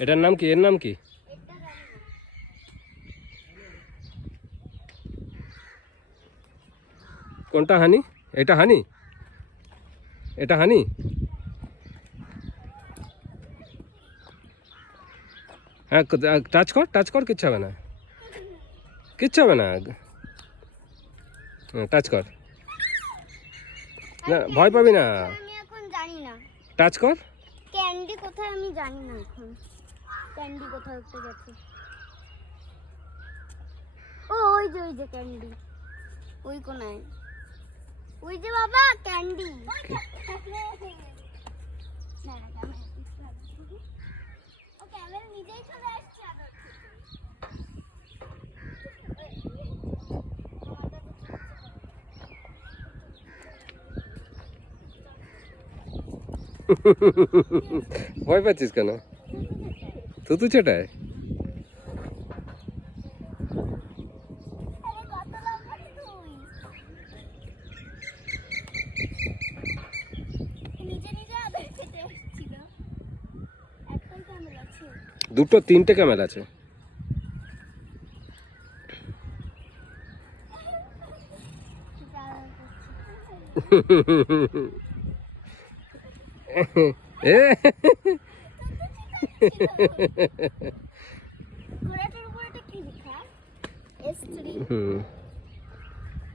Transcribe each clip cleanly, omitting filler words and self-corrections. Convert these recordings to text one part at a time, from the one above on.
এটার নাম কি? এর নাম কি? কোনটা হানি? এটা হানি? এটা হানি? হ্যাঁ, টাচ কর, টাচ কর, কিচ্ছু হবে না, কিচ্ছু হবে না। টাচ কর, না ভয় পাবি না, আমি এখন জানি না। টাচ কর। ক্যান্ডি কোথায় আমি জানি না এখন। ক্যান্ডি কোথায় উঠে গেছে? ও ওই যে ক্যান্ডি ওই কোনায়, ওই যে বাবা ক্যান্ডি। ও ক্যামেরা নিজেই চলে আসছে আদর ভয় পাচ্ছিস কেন? থুতু ছেটায়? দুটো তিনটে ক্যামেরা আছে।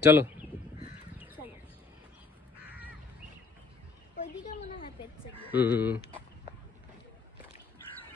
চলো। ওইদিকে মনে হয় পেচ্ছে।